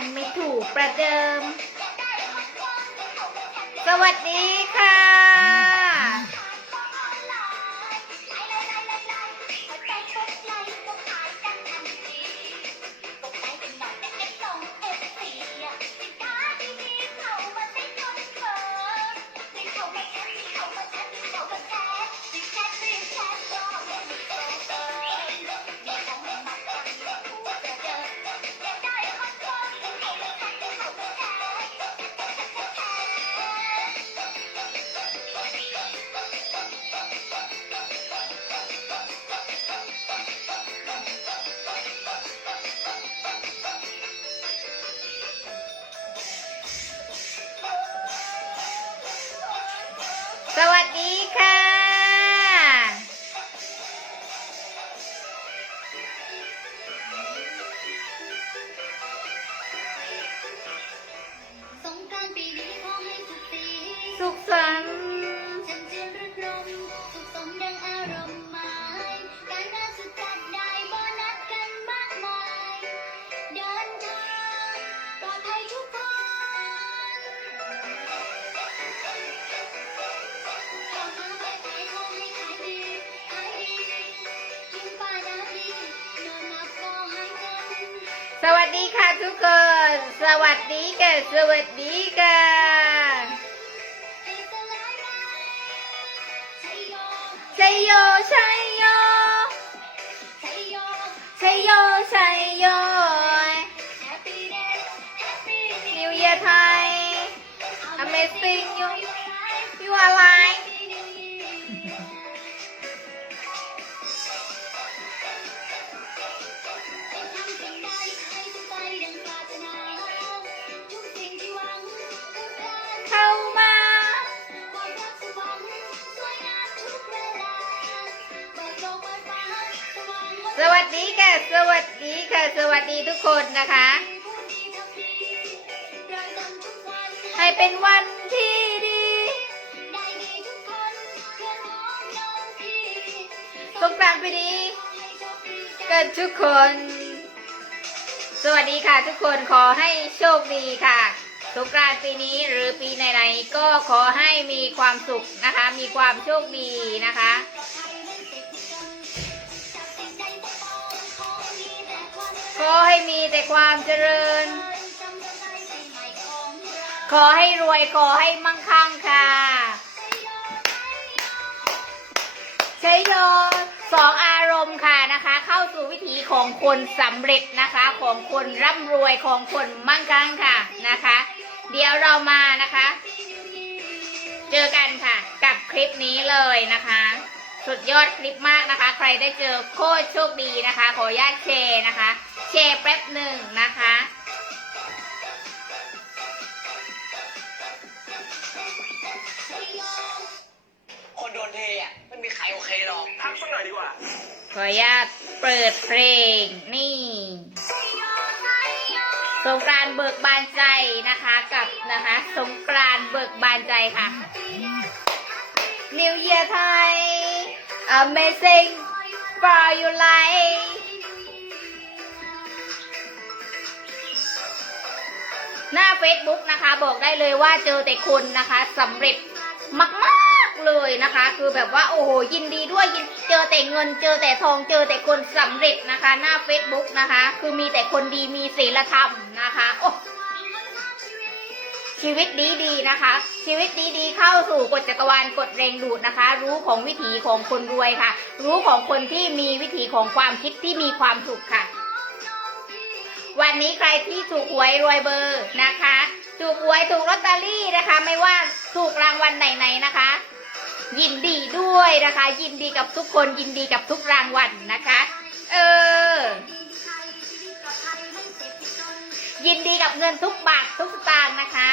ยังไม่ถูกประเดิม สวัสดี ค่ะ สวัสดีค่ะชัยโยชัยโยชัยโยชัยโย New Year Thai Amazing สวัสดีทุกคนนะคะ ให้เป็นวันที่ดีสงกรานต์ปีนี้กันทุกคน สวัสดีค่ะทุกคนขอให้โชคดีค่ะสงกรานต์ปีนี้หรือปีไหนๆก็ขอให้มีความสุขนะคะ มีความโชคดีนะคะ ขอให้มีแต่ความเจริญ ขอให้รวยขอให้มั่งคั่งค่ะใช้โยสองอารมณ์ค่ะนะคะ เข้าสู่วิถีของคนสำเร็จนะคะ ของคนร่ำรวยของคนมั่งคั่งค่ะนะคะ เดี๋ยวเรามานะคะ เจอกันค่ะ กับคลิปนี้เลยนะคะสุดยอดคลิปมากนะคะ ใครได้เจอโคตรโชคดีนะคะ ขออนุญาตแชนะคะ แชร์แป๊บหนึ่งนะคะ คนโดนเทอะไม่มีใครโอเคหรอกพักสักหน่อยดีกว่า ขออนุญาตเปิดเพลงนี่สงกรานต์เบิกบานใจนะคะกับนะคะสงกรานต์เบิกบานใจค่ะ New Year ไทย Amazing for you life หน้า Facebook นะคะ บอกได้เลยว่าเจอแต่คนนะคะสำเร็จมากๆเลยนะคะ คือแบบว่าโอ้โหยินดีด้วยยินเจอแต่เงิน เจอแต่ทองเจอแต่คนสำเร็จนะคะ หน้า Facebook นะคะ คือมีแต่คนดีมีศีลธรรมนะคะโอ้ชีวิตดีดีนะคะ ชีวิตดีดีเข้าสู่กฎจักรวาลกฎแรงดูดนะคะ รู้ของวิถีของคนรวยค่ะ รู้ของคนที่มีวิถีของความคิดที่มีความสุขค่ะ วันนี้ใครที่ถูกหวยรวยเบอร์นะคะ ถูกหวยถูกลอตเตอรี่นะคะ ไม่ว่าถูกรางวัลไหนๆนะคะ ยินดีด้วยนะคะ ยินดีกับทุกคนยินดีกับทุกรางวัลนะคะ เออ ยินดีกับเงินทุกบาททุกสตางค์นะคะ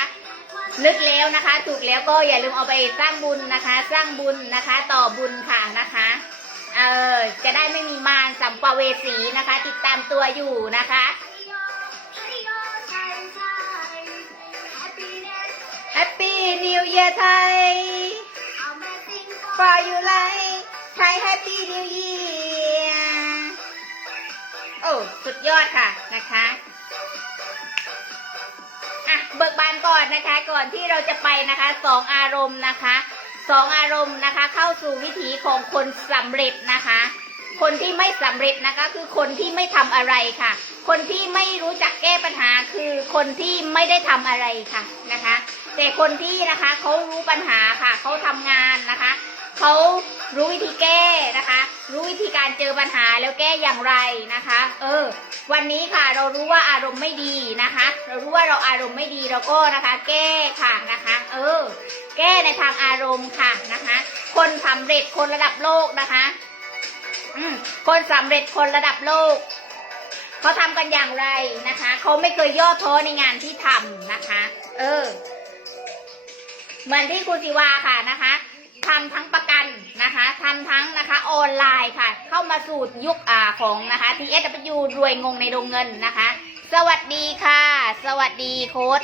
นึกแล้วนะคะ ถูกแล้วก็อย่าลืมเอาไปสร้างบุญนะคะ สร้างบุญนะคะ ต่อบุญค่ะนะคะเออจะได้ไม่มีมารสัมภเวสีนะคะ ติดตามตัวอยู่นะคะ New Year ไทย For you like ไทย Happy New Year โอ้สุดยอดค่ะนะคะอะเบิกบานก่อนนะคะ ก่อนที่เราจะไปนะคะสองอารมณ์นะคะสองอารมณ์นะคะ เข้าสู่วิถีของคนสำเร็จนะคะ คนที่ไม่สำเร็จนะคะ คือคนที่ไม่ทำอะไรค่ะ คนที่ไม่รู้จักแก้ปัญหาคือคนที่ไม่ได้ทำอะไรค่ะนะคะ แต่คนที่นะคะเขารู้ปัญหาค่ะเขาทำงานนะคะเขารู้วิธีแก้นะคะ รู้วิธีการเจอปัญหาแล้วแก้อย่างไรนะคะ เออ วันนี้ค่ะเรารู้ว่าอารมณ์ไม่ดีนะคะ เรารู้ว่าเราอารมณ์ไม่ดีเราก็นะคะ แก้ค่ะนะคะ เออ แก้ในทางอารมณ์ค่ะนะคะ คนสำเร็จคนระดับโลกนะคะ คนสำเร็จคนระดับโลก เขาทำกันอย่างไรนะคะ เขาไม่เคยย่อท้อในงานที่ทำนะคะ เออ เหมือนที่คุณสิวาค่ะนะคะทำทั้งประกันนะคะทำทั้งนะคะออนไลน์ค่ะ เข้ามาสู่ยุคอ่าของนะคะ TSW รวยงงในดงเงินนะคะ สวัสดีค่ะ สวัสดีโค้ด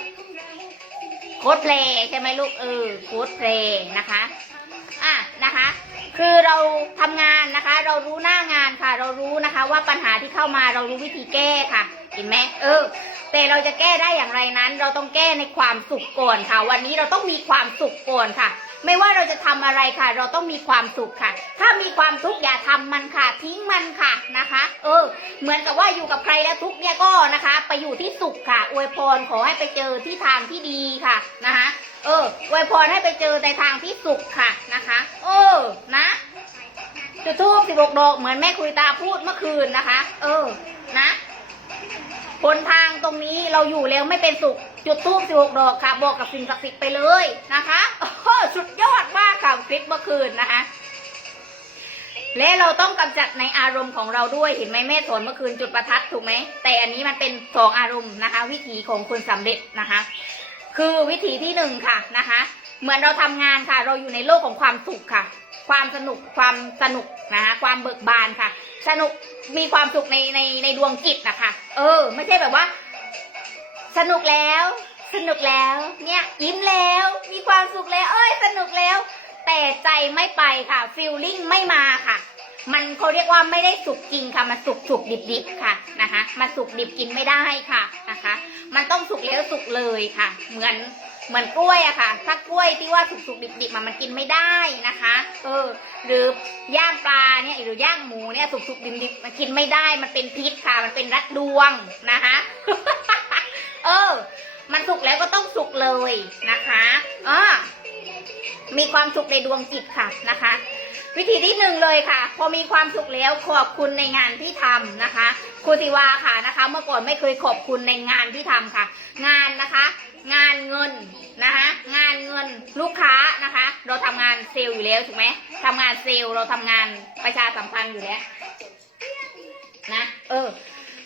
โค้ดเพลย์ใช่ไหมลูกเออโค้ดเพลย์นะคะ อะนะคะ คือเราทำงานนะคะ เรารู้หน้างานค่ะ เรารู้นะคะ ว่าปัญหาที่เข้ามาเรารู้วิธีแก้ค่ะ เห็นไหมเออ แต่เราจะแก้ได้อย่างไรนั้น เราต้องแก้ในความสุขก่อนค่ะ วันนี้เราต้องมีความสุขก่อนค่ะ ไม่ว่าเราจะทำอะไรค่ะ เราต้องมีความสุขค่ะ ถ้ามีความทุกข์อย่าทำมันค่ะ ทิ้งมันค่ะนะคะ เออ เหมือนกับว่าอยู่กับใครแล้วทุกข์เนี่ยก็นะคะ ไปอยู่ที่สุขค่ะ อวยพรขอให้ไปเจอที่ทางที่ดีค่ะนะคะ เอออวยพรให้ไปเจอในทางที่สุขค่ะนะคะเออนะจุดทูบสิบหกดอกเหมือนแม่คุยตาพูดเมื่อคืนนะคะ เออนะหนทางตรงนี้เราอยู่แล้วไม่เป็นสุข จุดทูบสิบหกดอกค่ะบอกกับสิ่งศักดิ์สิทธิ์ไปเลยนะคะโอ้โหสุดยอดมากค่ะคลิปเมื่อคืนนะคะ และเราต้องกำจัดในอารมณ์ของเราด้วยเห็นไหมแม่สอนเมื่อคืนจุดประทัดถูกไหมแต่อันนี้มันเป็นสองอารมณ์นะคะ วิถีของคนสำเร็จนะคะ คือวิถีที่หนึ่งค่ะนะคะ เหมือนเราทำงานค่ะ เราอยู่ในโลกของความสุขค่ะ ความสนุกความสนุกนะคะความเบิกบานค่ะ สนุกมีความสุขในในในดวงจิตนะคะ เออ ไม่ใช่แบบว่า สนุกแล้ว สนุกแล้ว เนี่ยยิ้มแล้ว มีความสุขแล้ว เอ้ย สนุกแล้ว แต่ใจไม่ไปค่ะฟีลลิ่งไม่มาค่ะ มันเขาเรียกว่าไม่ได้สุกจริงค่ะมันสุกสุกดิบดิบๆค่ะนะคะมันสุกดิบกินไม่ได้ค่ะนะคะ มันต้องสุกแล้วสุกเลยค่ะ เหมือนเหมือนกล้วยอะค่ะ ถ้ากล้วยที่ว่าสุกสุกดิบดิบมันมันกินไม่ได้นะคะ เออ หรือย่างปลาเนี่ยหรือย่างหมูเนี่ยสุกสุกดิบดิบมันกินไม่ได้ มันเป็นพิษค่ะ มันเป็นรัดดวงนะคะ เออ มันสุกแล้วก็ต้องสุกเลยนะคะอ่ามีความสุขในดวงจิตค่ะนะคะ วิธีที่หนึ่งเลยค่ะ พอมีความสุขแล้วขอบคุณในงานที่ทำนะคะครูสิวาค่ะนะคะ เมื่อก่อนไม่เคยขอบคุณในงานที่ทำค่ะ งานนะคะ งานเงินนะคะงานเงินลูกค้านะคะ เราทำงานเซลล์อยู่แล้วถูกไหมทำงานเซลล์เราทำงานประชาสัมพันธ์อยู่แล้วนะเออ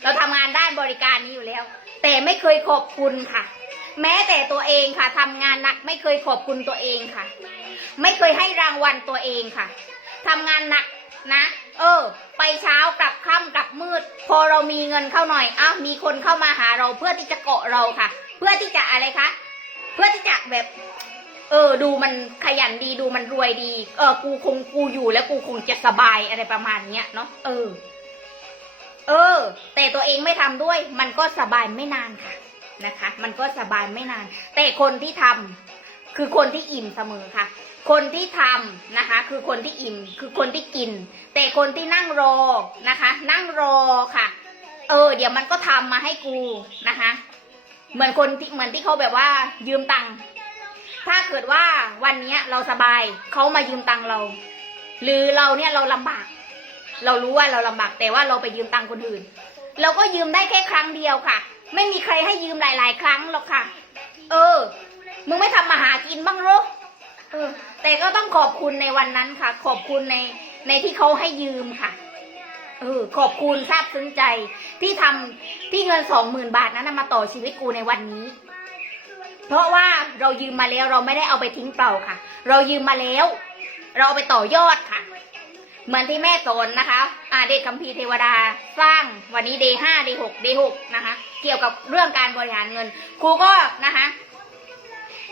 เราทำงานด้านบริการนี้อยู่แล้ว แต่ไม่เคยขอบคุณค่ะ แม้แต่ตัวเองค่ะทำงานหนักไม่เคยขอบคุณตัวเองค่ะ ไม่เคยให้รางวัลตัวเองค่ะทำงานหนักนะ เออ ไปเช้ากลับค่ำกลับมืด พอเรามีเงินเข้าหน่อยอ้าวมีคนเข้ามาหาเราเพื่อที่จะเกาะเราค่ะ เพื่อที่จะอะไรคะเพื่อที่จะแบบ เออ ดูมันขยันดีดูมันรวยดี เออ กูคงกูอยู่แล้วกูคงจะสบายอะไรประมาณเนี้ยเนาะเออ เออ แต่ตัวเองไม่ทำด้วย มันก็สบายไม่นานค่ะนะคะ มันก็สบายไม่นาน แต่คนที่ทำคือคนที่อิ่มเสมอค่ะ คนที่ทำนะคะ คือคนที่อิ่ม คือคนที่กิน แต่คนที่นั่งรอนะคะ นั่งรอค่ะ เออ เดี๋ยวมันก็ทำมาให้กูนะคะ เหมือนคนที่เหมือนที่เขาแบบว่ายืมตังค์ถ้าเกิดว่าวันนี้เราสบายเขามายืมตังค์เรา หรือเราเนี่ยเราลำบาก เรารู้ว่าเราลำบากแต่ว่าเราไปยืมตังค์คนอื่น เราก็ยืมได้แค่ครั้งเดียวค่ะ ไม่มีใครให้ยืมหลาย ๆ ครั้งหรอกค่ะ เออ มึงไม่ทำมาหากินบ้างหรอเออ แต่ก็ต้องขอบคุณในวันนั้นค่ะ ขอบคุณในในที่เขาให้ยืมค่ะ เออ ขอบคุณซาบซึ้งใจที่ทำที่เงินสองหมื่นบาทนั้นมาต่อชีวิตกูในวันนี้ เพราะว่าเรายืมมาแล้วเราไม่ได้เอาไปทิ้งเปล่าค่ะ เรายืมมาแล้ว เราเอาไปต่อยอดค่ะ เหมือนที่แม่สอนนะคะอ่าเด็กคัมภีร์เทวดาสร้างวันนี้เดย์ห้าเดย์หกเดย์หกนะคะ เกี่ยวกับเรื่องการบริหารเงิน ครูก็นะคะ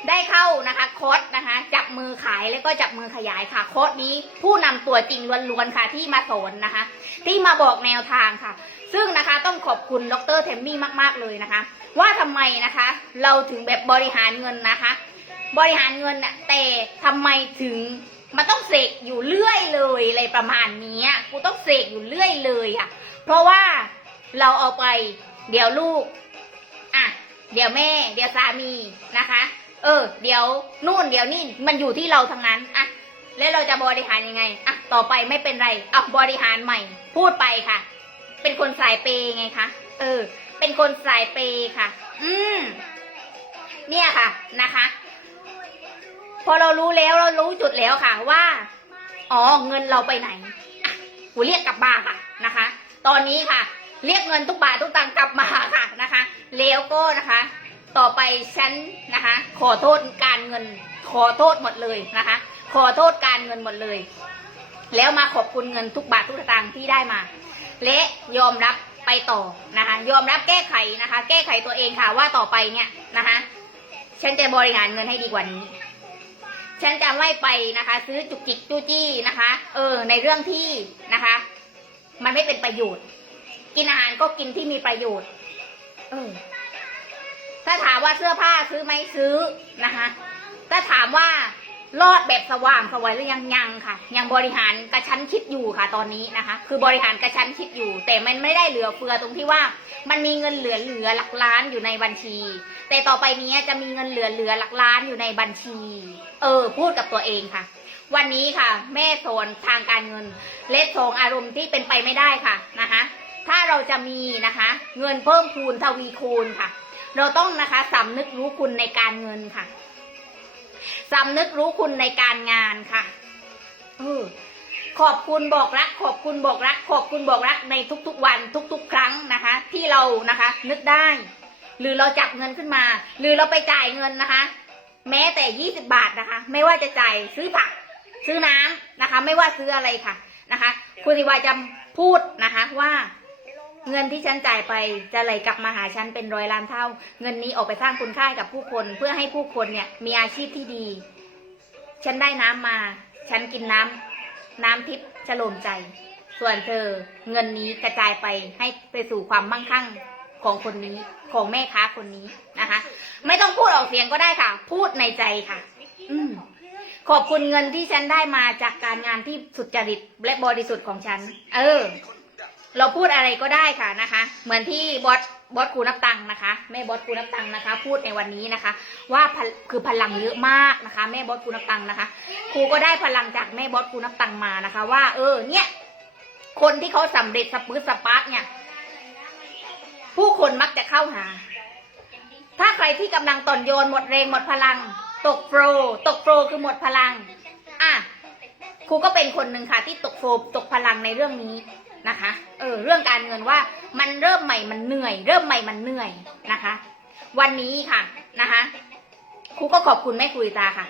ได้เข้านะคะโค้ดนะคะ จับมือขายแล้วก็จับมือขยายค่ะโค้ดนี้ผู้นำตัวจริงล้วนๆค่ะที่มาสอนนะคะ ที่มาบอกแนวทางค่ะ ซึ่งนะคะต้องขอบคุณดรเทมมี่มาก ๆเลยนะคะ ว่าทำไมนะคะ เราถึงแบบบริหารเงินนะคะ บริหารเงินน่ะแต่ทำไมถึง มันต้องเสกอยู่เรื่อยเลยอะไรประมาณนี้กูต้องเสกอยู่เรื่อยเลยอะ เพราะว่าเราเอาไป เดี๋ยวลูก อะ เดี๋ยวแม่ เดี๋ยวสามีนะคะ เออ เดี๋ยวนู่นเดี๋ยวนี่มันอยู่ที่เราทั้งนั้นอะแล้วเราจะบริหารยังไงอะต่อไปไม่เป็นไรอะบริหารใหม่ พูดไปค่ะ เป็นคนสายเปย์ไงคะเออ เป็นคนสายเปย์ค่ะ อืมเนี่ยค่ะนะคะ พอเรารู้แล้วเรารู้จุดแล้วค่ะว่า อ๋อเงินเราไปไหนอะกูเรียกกลับมาค่ะนะคะ ตอนนี้ค่ะ เรียกเงินทุกบาททุกตังค์กลับมาค่ะนะคะ แล้วก็นะคะ ต่อไปฉันนะคะ ขอโทษการเงิน ขอโทษหมดเลยนะคะ ขอโทษการเงินหมดเลย แล้วมาขอบคุณเงินทุกบาททุกตางค์ที่ได้มา และยอมรับไปต่อนะคะ ยอมรับแก้ไขนะคะ แก้ไขตัวเองค่ะว่าต่อไปเนี่ยนะคะ ฉันจะบริหารเงินให้ดีกว่านี้ ฉันจะไม่ไปนะคะ ซื้อจุกจิกจู้จี้นะคะ เออ ในเรื่องที่นะคะ มันไม่เป็นประโยชน์ กินอาหารก็กินที่มีประโยชน์ เออ ถ้าถามว่าเสื้อผ้าซื้อไหมซื้อนะคะ ถ้าถามว่า รอดแบบสว่างสวยหรือยังยังค่ะ ยังบริหารกระชั้นคิดอยู่ค่ะตอนนี้นะคะ คือบริหารกระชั้นคิดอยู่ แต่มันไม่ได้เหลือเฟือตรงที่ว่า มันมีเงินเหลือเหลือหลักล้านอยู่ในบัญชี แต่ต่อไปนี้จะมีเงินเหลือเหลือหลักล้านอยู่ในบัญชี เออ พูดกับตัวเองค่ะ วันนี้ค่ะ แม่สอนทางการเงินเลสสองอารมณ์ที่เป็นไปไม่ได้ค่ะนะคะ ถ้าเราจะมีนะคะ เงินเพิ่มพูนทวีคูณค่ะ เราต้องนะคะสำนึกรู้คุณในการเงินค่ะ สำนึกรู้คุณในการงานค่ะอขอบคุณบอกรัก ขอบคุณบอกรัก ขอบคุณบอกรักในทุกๆวันทุก ๆ ครั้งนะคะ ที่เรานะคะ นึกได้ หรือเราจับเงินขึ้นมา หรือเราไปจ่ายเงินนะคะ แม้แต่ยี่สิบาทนะคะ ไม่ว่าจะจ่ายซื้อผัก ซื้อน้ำนะคะ ไม่ว่าซื้ออะไรค่ะนะคะ คุณสิวาจะพูดนะคะว่า เงินที่ฉันจ่ายไปจะไหลกลับมาหาฉันเป็นร้อยล้านเท่า เงินนี้ออกไปสร้างคุณค่าให้กับผู้คนเพื่อให้ผู้คนเนี่ยมีอาชีพที่ดี ฉันได้น้ำมา ฉันกินน้ำน้ำทิพย์ฉโลมใจ ส่วนเธอเงินนี้กระจายไปให้ไปสู่ความมั่งคั่งของคนนี้ของแม่ค้าคนนี้นะคะ ไม่ต้องพูดออกเสียงก็ได้ค่ะ พูดในใจค่ะ อืมขอบคุณเงินที่ฉันได้มาจากการงานที่สุจริตและบริสุทธิ์ของฉัน เออ เราพูดอะไรก็ได้ค่ะนะคะ เหมือนที่บอสบอสครูนับตังค์นะคะแม่บอสครูนับตังค์นะคะ พูดในวันนี้นะคะ ว่าคือพลังเยอะมากนะคะ แม่บอสครูนับตังค์นะคะครูก็ได้พลังจากแม่บอสครูนับตังค์มานะคะ ว่า เออเนี่ยคนที่เขาสำเร็จสปื้สปาร์กเนี่ย ผู้คนมักจะเข้าหา ถ้าใครที่กำลังต่อนโยนหมดแรงหมดพลัง ตกโฟรตกโฟรคือหมดพลังอะครูก็เป็นคนหนึ่งค่ะ ที่ตกโฟตกพลังในเรื่องนี้ นะคะ เออเรื่องการเงินว่ามันเริ่มใหม่มันเหนื่อย เริ่มใหม่มันเหนื่อยนะคะ วันนี้ค่ะนะคะครูก็ขอบคุณแม่คุยตาค่ะ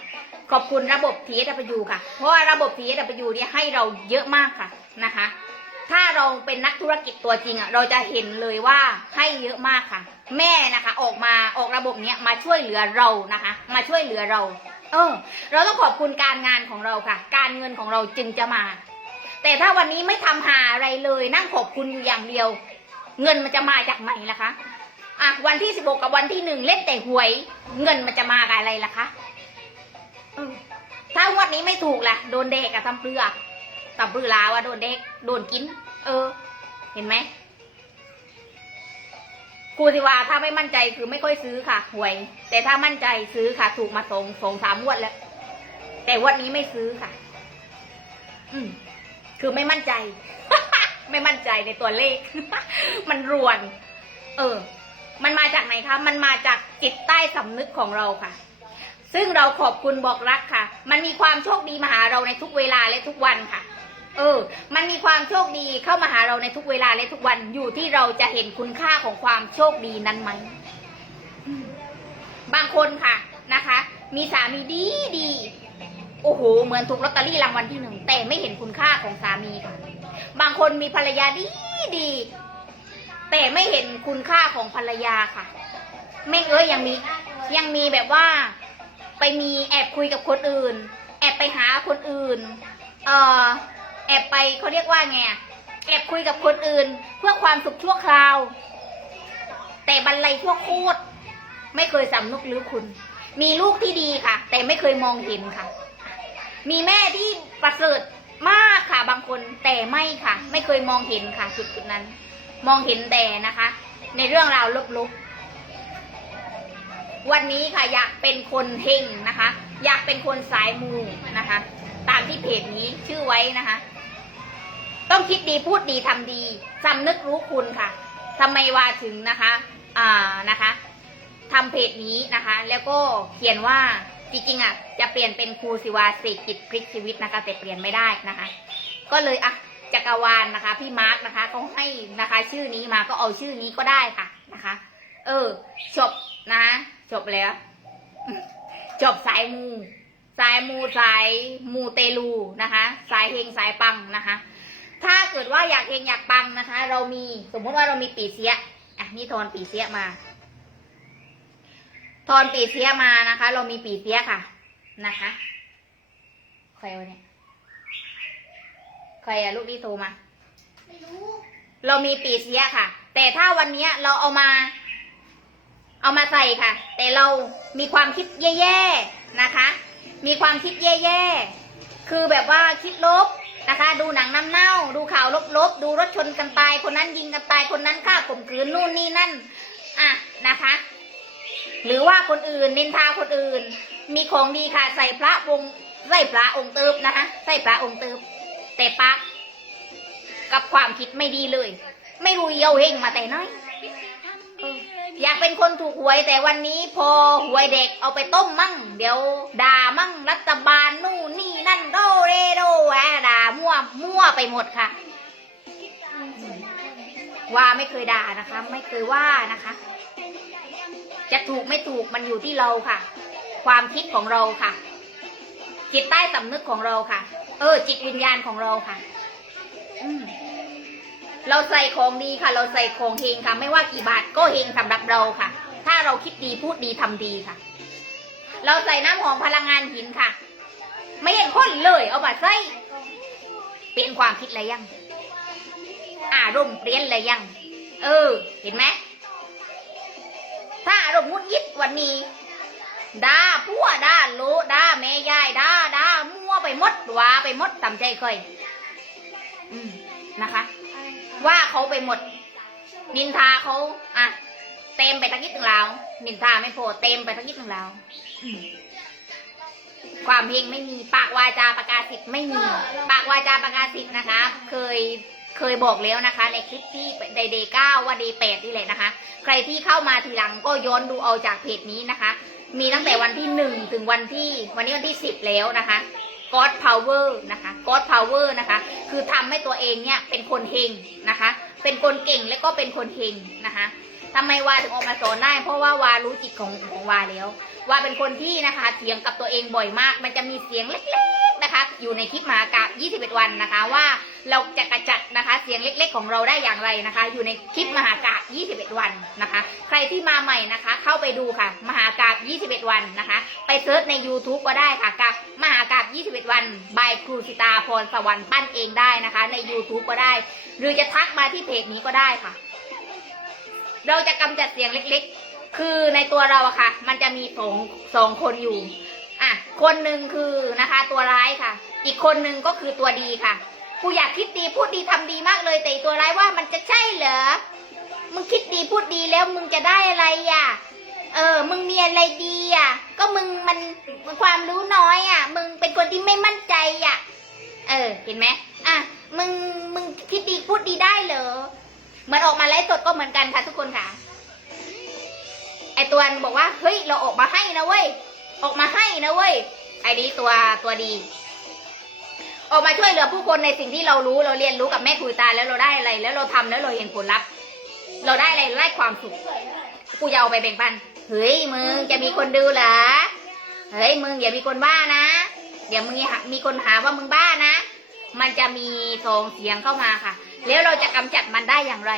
ขอบคุณระบบ TSW ค่ะ เพราะว่าระบบ TSW เนี่ยให้เราเยอะมากค่ะนะคะ ถ้าเราเป็นนักธุรกิจตัวจริงอะเราจะเห็นเลยว่าให้เยอะมากค่ะ แม่นะคะ ออกมาออกระบบเนี้ยมาช่วยเหลือเรานะคะ มาช่วยเหลือเรา เออ เราต้องขอบคุณการงานของเราค่ะ การเงินของเราจึงจะมา แต่ถ้าวันนี้ไม่ทำหาอะไรเลยนั่งขอบคุณอยู่อย่างเดียว เงินมันจะมาจากไหนล่ะคะอะวันที่สิบหกกับวันที่หนึ่งเล่นแต่หวย เงินมันจะมากับอะไรล่ะคะถ้างวดนี้ไม่ถูกล่ะ โดนเด็กอะทำเปลือกทำเปลือลาว่าโดนเด็กโดนกิน เออ เห็นไหมครูสิว่าถ้าไม่มั่นใจคือไม่ค่อยซื้อค่ะหวย แต่ถ้ามั่นใจซื้อค่ะ ถูกมาสองสองสามงวดแล้ว แต่วันนี้ไม่ซื้อค่ะ อืม คือไม่มั่นใจ ไม่มั่นใจในตัวเลข มันรวน เออ มันมาจากไหนคะ มันมาจากจิตใต้สำนึกของเราค่ะ ซึ่งเราขอบคุณบอกรักค่ะ มันมีความโชคดีมาหาเราในทุกเวลาและทุกวันค่ะ เออ มันมีความโชคดีเข้ามาหาเราในทุกเวลาและทุกวัน อยู่ที่เราจะเห็นคุณค่าของความโชคดีนั้นไหม บางคนค่ะนะคะ มีสามีดีดี โอ้โห เหมือนถูกลอตเตอรี่รางวัลที่หนึ่ง ไม่เห็นคุณค่าของสามีค่ะ บางคนมีภรรยาดีดี แต่ไม่เห็นคุณค่าของภรรยาค่ะ แม่งเอ้ยยังมียังมีแบบว่า ไปมีแอบคุยกับคนอื่น แอบไปหาคนอื่น เอ่อแอบไปเขาเรียกว่าไงแอบคุยกับคนอื่น เพื่อความสุขชั่วคราว แต่บรรลัยชั่วโคตรไม่เคยสำนึกหรือคุณ มีลูกที่ดีค่ะ แต่ไม่เคยมองเห็นค่ะ มีแม่ที่ประเสริฐ มากค่ะบางคนแต่ไม่ค่ะ ไม่เคยมองเห็นค่ะจุดจุดนั้น มองเห็นแต่นะคะ ในเรื่องราวลบๆวันนี้ค่ะอยากเป็นคนเฮงนะคะ อยากเป็นคนสายมูนะคะ ตามที่เพจนี้ชื่อไว้นะคะ ต้องคิดดีพูดดีทำดีสำนึกรู้คุณค่ะทำไมว่าถึงนะคะ อ่านะคะทำเพจนี้นะคะ แล้วก็เขียนว่า จริงๆอะจะเปลี่ยนเป็นครูศิวาเสกิตพลิกชีวิตนะคะแต่เปลี่ยนไม่ได้นะคะ ก็เลยอะจักรวาลนะคะ พี่มาร์กนะคะเขาให้นะคะ ชื่อนี้มาก็เอาชื่อนี้ก็ได้ค่ะนะคะ เออจบนะจบแล้วจบสายมูสายมูสายมูเตลูนะคะ สายเฮงสายปังนะคะ ถ้าเกิดว่าอยากเฮงอยากปังนะคะ เรามีสมมุติว่าเรามีปีเสียอะนี่ทอนปีเสียมา ทอนปีเสียมานะคะ เรามีปีเสียค่ะนะคะใครวะเนี่ยใครอะลูกนี่โทรมาไม่รู้เรามีปีเสียค่ะ แต่ถ้าวันเนี้ยเราเอามา เอามาใส่ค่ะ แต่เรามีความคิดแย่ๆนะคะ มีความคิดแย่ๆคือแบบว่าคิดลบนะคะ ดูหนังน้ำเน่า ดูข่าวลบๆดูรถชนกันตายคนนั้นยิงกันตายคนนั้นฆ่าข่มขืนนู่นนี่นั่น อะนะคะ หรือว่าคนอื่นนินทาคนอื่น มีของดีค่ะใส่พระวงใส่พระองค์เติบนะคะใส่พระองค์เติบ แต่ปักกับความคิดไม่ดีเลย ไม่รู้เยาเฮงมาแต่น้อยอยากเป็นคนถูกหวยแต่วันนี้พอหวยเด็กเอาไปต้มมั่ง เดี๋ยวด่ามั่งรัฐบาลนู่นนี่นั่นโดเรโดแอะด่ามั่วมั่วไปหมดค่ะ ว่าไม่เคยด่านะคะ ไม่เคยว่านะคะ จะถูกไม่ถูกมันอยู่ที่เราค่ะ ความคิดของเราค่ะ จิตใต้สำนึกของเราค่ะ เออ จิตวิญญาณของเราค่ะ อืมเราใส่ของดีค่ะ เราใส่ของเฮงค่ะ ไม่ว่ากี่บาทก็เฮงสำหรับเราค่ะ ถ้าเราคิดดีพูดดีทำดีค่ะ เราใส่น้ำหอมพลังงานหินค่ะ ไม่เห็นข้นเลย เอามาใส่เปลี่ยนความคิดอะไรยัง อารมณ์เปลี่ยนอะไรยัง เออ เห็นไหม ถ้าอารมณ์งุนยิดวันนี้ด่าพัวด่าโลด่าแม่ยายด่าด่ามั่วไปมดว่าไปมดตาใจเคยอืมนะคะ ว่าเขาไปหมด นินทาเขาอะเต็มไปทั้งยิดถึงแล้วนินทาไม่พอเต็มไปทั้งยิดถึงแล้วความเพลงไม่มี ปากวาจาประกาศสิทธิ์ไม่มี ปากวาจาประกาศสิทธิ์นะคะ เคย เคยบอกแล้วนะคะ ในคลิปที่ในเดย์เก้าว่าเดย์แปดนี่แหละนะคะ ใครที่เข้ามาทีหลังก็ย้อนดูเอาจากเพจนี้นะคะ มีตั้งแต่วันที่หนึ่งถึงวันที่วันนี้วันที่สิบแล้วนะคะ God Power นะคะ God Power นะคะ คือทำให้ตัวเองเนี่ยเป็นคนเฮงนะคะ เป็นคนเก่งและก็เป็นคนเฮงนะคะทำไมวาถึงออกมาสอนได้ เพราะว่าวารู้จิตของของวาแล้ว วาเป็นคนที่นะคะเถียงกับตัวเองบ่อยมาก มันจะมีเสียงเล็ก นะคะ อยู่ในคลิปมหากาบ21 วันนะคะ ว่าเราจะกระจัดนะคะ เสียงเล็กๆของเราได้อย่างไรนะคะ อยู่ในคลิปมหากาบ21 วันนะคะ ใครที่มาใหม่นะคะ เข้าไปดูค่ะ มหากาบ21 วันนะคะ ไปเซิร์ชใน YouTube ก็ได้ค่ะกับมหากาบ21 วันบายครูสิตาพรสวรรค์ปั้นเองได้นะคะ ใน YouTube ก็ได้ หรือจะทักมาที่เพจนี้ก็ได้ค่ะ เราจะกำจัดเสียงเล็กๆ คือในตัวเราอะค่ะ มันจะมีสองสองคนอยู่ คนหนึ่งคือนะคะตัวร้ายค่ะ อีกคนหนึ่งก็คือตัวดีค่ะ กูอยากคิดดีพูดดีทำดีมากเลยแต่ตัวร้ายว่ามันจะใช่เหรอ มึงคิดดีพูดดีแล้วมึงจะได้อะไรอะ เออ มึงมีอะไรดีอะ ก็มึงมันความรู้น้อยอะ มึงเป็นคนที่ไม่มั่นใจอะ เออ เห็นไหมอะ มึง มึงคิดดีพูดดีได้เหรอ เหมือนออกมาไลฟ์สดก็เหมือนกันค่ะทุกคนค่ะ ไอตัวนบอกว่า เฮ้ย เราออกมาให้นะเว้ย ออกมาให้นะเว้ยไอ้นี้ตัวตัวดี ออกมาช่วยเหลือผู้คนในสิ่งที่เรารู้เราเรียนรู้กับแม่คุยตาแล้วเราได้อะไร แล้วเราทำแล้วเราเห็นผลลัพธ์ เราได้อะไรได้ความสุขกูจะเอาไปแบ่งปันเฮ้ยมึงจะมีคนดูเหรอเฮ้ยมึงอย่ามีคนบ้านะเดี๋ยวมึงมีคนหาว่ามึงบ้านะ มันจะมีสองเสียงเข้ามาค่ะ แล้วเราจะกำจัดมันได้อย่างไร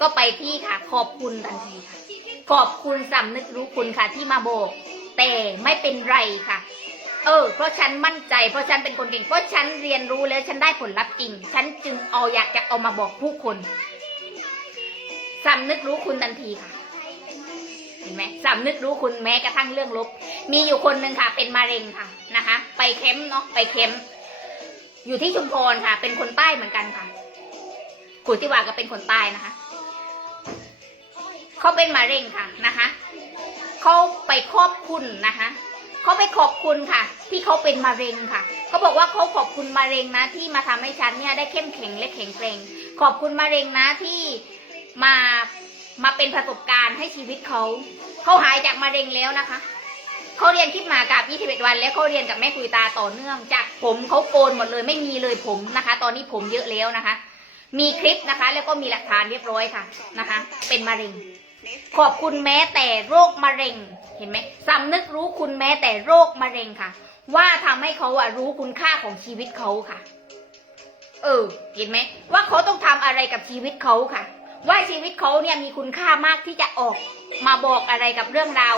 ก็ไปที่ค่ะ ขอบคุณทันทีค่ะ ขอบคุณสำนึกรู้คุณค่ะที่มาโบก แต่ไม่เป็นไรค่ะ เออ เพราะฉันมั่นใจ เพราะฉันเป็นคนเก่ง เพราะฉันเรียนรู้แล้วฉันได้ผลลัพธ์จริง ฉันจึงเอาอยากจะเอามาบอกผู้คนสำนึกรู้คุณทันทีค่ะเห็นไหมสำนึกรู้คุณแม้กระทั่งเรื่องลบ มีอยู่คนหนึ่งค่ะ เป็นมะเร็งค่ะนะคะ ไปเข็มเนาะไปเข็มอยู่ที่ชุมพรค่ะ เป็นคนใต้เหมือนกันค่ะคุณที่ว่าก็เป็นคนใต้นะคะ เขาเป็นมะเร็งค่ะนะคะเขาไปขอบคุณนะคะเขาไปขอบคุณค่ะ ที่เขาเป็นมะเร็งค่ะเขาบอกว่าเขาขอบคุณมะเร็งนะ ที่มาทำให้ฉันเนี่ยได้เข้มแข็งและแข็งแกร่งขอบคุณมะเร็งนะที่มามาเป็นประสบการณ์ให้ชีวิตเขาเขาหายจากมะเร็งแล้วนะคะเขาเรียนคลิปหมากับ 21 วัน แล้วเขาเรียนกับแม่คุยตาต่อเนื่อง จากผมเขาโกนหมดเลยไม่มีเลยผมนะคะ ตอนนี้ผมเยอะแล้วนะคะ มีคลิปนะคะ แล้วก็มีหลักฐานเรียบร้อยค่ะนะคะ เป็นมะเร็ง ขอบคุณแม้แต่โรคมะเร็ง เห็นไหมสำนึกรู้คุณแม้แต่โรคมะเร็งค่ะ ว่าทำให้เขาอะรู้คุณค่าของชีวิตเขาค่ะ เออ เห็นไหมว่าเขาต้องทำอะไรกับชีวิตเขาค่ะ ว่าชีวิตเขาเนี่ยมีคุณค่ามากที่จะออก มาบอกอะไรกับเรื่องราว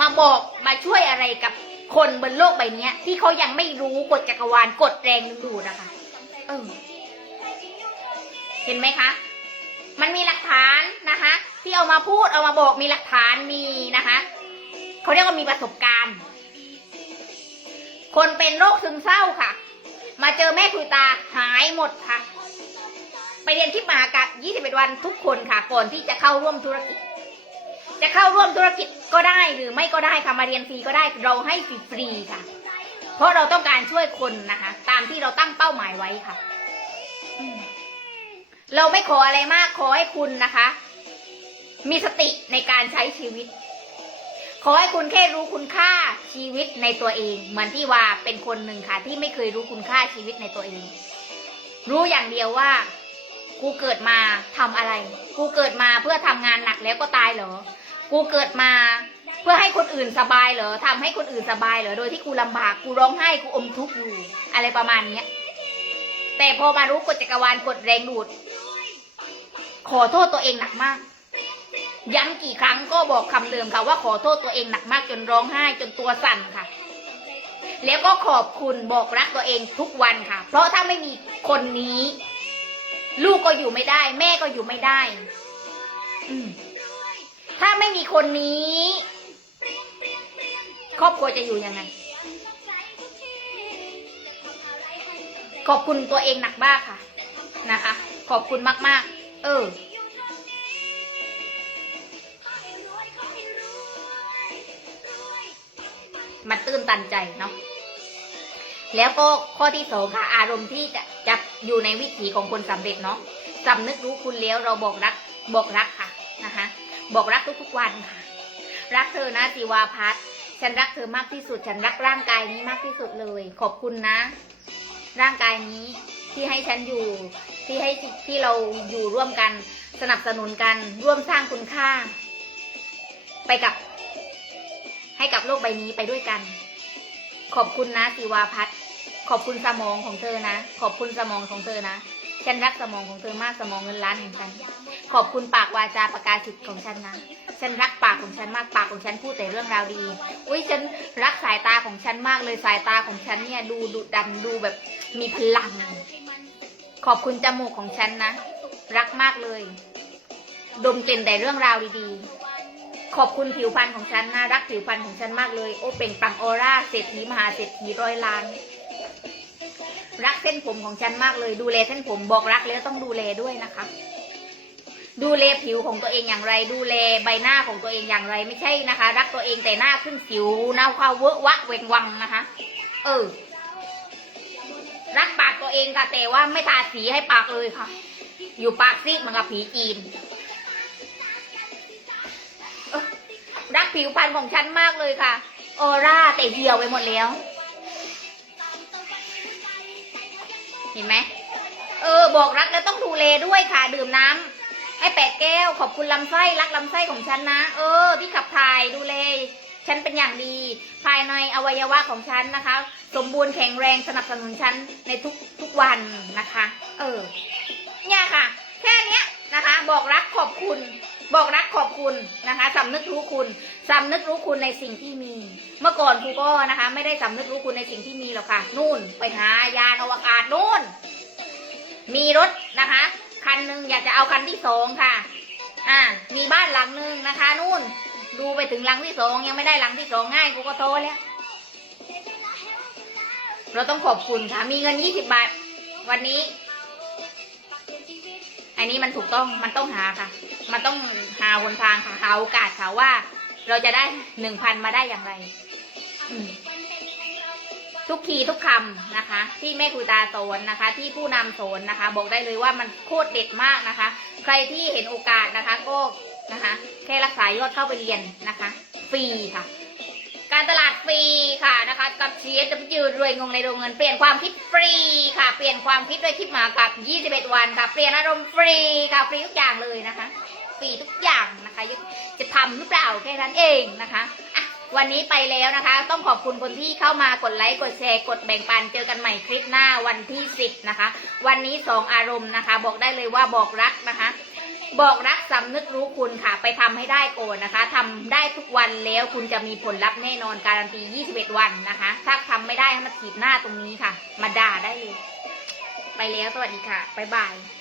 มาบอกมาช่วยอะไรกับคนบนโลกใบนี้ที่เขายังไม่รู้กฎจักรวาลกฎแรงดึงดูดนะคะเออเห็นไหมคะ มันมีหลักฐานนะคะ ที่เอามาพูดเอามาบอกมีหลักฐานมีนะคะเขาเรียกว่ามีประสบการณ์ คนเป็นโรคซึมเศร้าค่ะ มาเจอแม่คุยตาหายหมดค่ะ ไปเรียนที่มหากัด21 วันทุกคนค่ะ ก่อนที่จะเข้าร่วมธุรกิจ จะเข้าร่วมธุรกิจก็ได้หรือไม่ก็ได้ค่ะมาเรียนฟรีก็ได้เราให้ฟรีค่ะ เพราะเราต้องการช่วยคนนะคะ ตามที่เราตั้งเป้าหมายไว้ค่ะเราไม่ขออะไรมากขอให้คุณนะคะ มีสติในการใช้ชีวิต ขอให้คุณแค่รู้คุณค่าชีวิตในตัวเอง เหมือนที่ว่าเป็นคนหนึ่งค่ะ ที่ไม่เคยรู้คุณค่าชีวิตในตัวเอง รู้อย่างเดียวว่ากูเกิดมาทำอะไร กูเกิดมาเพื่อทำงานหนักแล้วก็ตายเหรอ กูเกิดมาเพื่อให้คนอื่นสบายเหรอทำให้คนอื่นสบายเหรอ โดยที่กูลำบาก กูร้องไห้ กูอมทุกข์อยู่ อะไรประมาณเนี้ย แต่พอมารู้กฎจักรวาลกฎแรงดูด ขอโทษตัวเองหนักมาก ย้ำกี่ครั้งก็บอกคำเดิมค่ะว่าขอโทษตัวเองหนักมากจนร้องไห้จนตัวสั่นค่ะ แล้วก็ขอบคุณบอกรักตัวเองทุกวันค่ะ เพราะถ้าไม่มีคนนี้ ลูกก็อยู่ไม่ได้ แม่ก็อยู่ไม่ได้ อืถ้าไม่มีคนนี้ ครอบครัวจะอยู่ยังไง ขอบคุณตัวเองหนักมากค่ะ นะคะ ขอบคุณมาก ๆ เออ มันตื้นตันใจเนาะแล้วก็ข้อที่สองค่ะ อารมณ์ที่จะจะอยู่ในวิถีของคนสำเร็จเนาะสำนึกรู้คุณแล้วเราบอกรักบอกรักค่ะนะคะ บอกรักทุกๆวันค่ะ รักเธอนะสิวาพัฒฉันรักเธอมากที่สุด ฉันรักร่างกายนี้มากที่สุดเลย ขอบคุณนะ ร่างกายนี้ที่ให้ฉันอยู่ ที่ให้ที่เราอยู่ร่วมกัน สนับสนุนกันร่วมสร้างคุณค่า ไปกับ ให้กับโลกใบนี้ไปด้วยกัน ขอบคุณนะสิวาพัฒน์ขอบคุณสมองของเธอนะ ขอบคุณสมองของเธอนะฉันรักสมองของเธอมากสมองเงินล้านของฉัน ขอบคุณปากวาจาประกาศิทธิ์ของฉันนะ ฉันรักปากของฉันมากปากของฉันพูดแต่เรื่องราวดี อุ้ยฉันรักสายตาของฉันมากเลยสายตาของฉันเนี่ยดูดุดันดูแบบมีพลัง ขอบคุณจมูกของฉันนะ รักมากเลย ดมกลิ่นแต่เรื่องราวดีๆ ขอบคุณผิวพรรณของฉันนะรักผิวพรรณของฉันมากเลย โอ้เปล่งปังออร่าเศรษฐีมหาเศรษฐีร้อยล้าน รักเส้นผมของฉันมากเลย ดูแลเส้นผมบอกรักแล้วต้องดูแลด้วยนะคะ ดูแลผิวของตัวเองอย่างไร ดูแลใบหน้าของตัวเองอย่างไรไม่ใช่นะคะ รักตัวเองแต่หน้าขึ้นสิวหน้าควาเวอะวะเวงวังนะคะ เออ รักปากตัวเองค่ะแต่ว่าไม่ทาสีให้ปากเลยค่ะ อยู่ปากซีดเหมือนกับผีจีน รักผิวพรรณของฉันมากเลยค่ะ ออร่าแต่เหี่ยวไปหมดแล้ว เห็นไหมเออ บอกรักแล้วต้องดูแลด้วยค่ะ ดื่มน้ำให้แปดแก้ว ขอบคุณลำไส้รักลำไส้ของฉันนะ เออ ที่ขับถ่ายดูแลฉันเป็นอย่างดี ภายในอวัยวะของฉันนะคะ สมบูรณ์แข็งแรงสนับสนุนฉันในทุกทุกวันนะคะ เออ เนี่ยค่ะ แค่นี้นะคะ บอกรักขอบคุณ บอกรักขอบคุณนะคะสำนึกรู้คุณสำนึกรู้คุณในสิ่งที่มี เมื่อก่อนครูก็นะคะ ไม่ได้สำนึกรู้คุณในสิ่งที่มีหรอกค่ะ นู่นไปหายานอวกาศนู่น มีรถนะคะ คันหนึ่งอยากจะเอาคันที่สองค่ะ อ่า มีบ้านหลังหนึ่งนะคะ นู่น ดูไปถึงหลังที่สองยังไม่ได้หลังที่สองง่ายกูก็โตแล้วเราต้องขอบคุณค่ะ มีเงินยี่สิบบาท วันนี้ อันนี้มันถูกต้องมันต้องหาค่ะ มันต้องหาหนทางค่ะหาโอกาสค่ะว่า เราจะได้หนึ่งพันมาได้อย่างไร ทุกทีทุกคำนะคะ ที่แม่ครูตาสอนนะคะ ที่ผู้นำสอนนะคะ บอกได้เลยว่ามันโคตรเด็ดมากนะคะ ใครที่เห็นโอกาสนะคะ ก็นะคะ แค่รักษายอดเข้าไปเรียนนะคะฟรีค่ะการตลาดฟรีค่ะนะคะกับเชียร์จะยืนรวยงงในโรงเงินเปลี่ยนความคิดฟรีค่ะ เปลี่ยนความคิดด้วยคลิปหมากับ 21 วันค่ะ เปลี่ยนอารมณ์ฟรีค่ะ ฟรีทุกอย่างเลยนะคะ ฟรีทุกอย่างนะคะ จะทำหรือเปล่าแค่นั้นเองนะคะอะวันนี้ไปแล้วนะคะ ต้องขอบคุณคนที่เข้ามากดไลค์กดแชร์กดแบ่งปันเจอกันใหม่คลิปหน้าวันที่ 10 นะคะ วันนี้สองอารมณ์นะคะ บอกได้เลยว่าบอกรักนะคะ บอกรักสำนึกรู้คุณค่ะ ไปทำให้ได้โกนนะคะทำได้ทุกวันแล้วคุณจะมีผลลัพธ์แน่นอนการันตี 21 วันนะคะ ถ้าทำไม่ได้ให้มาถีบหน้าตรงนี้ค่ะ มาด่าได้เลย ไปแล้วสวัสดีค่ะบ๊ายบาย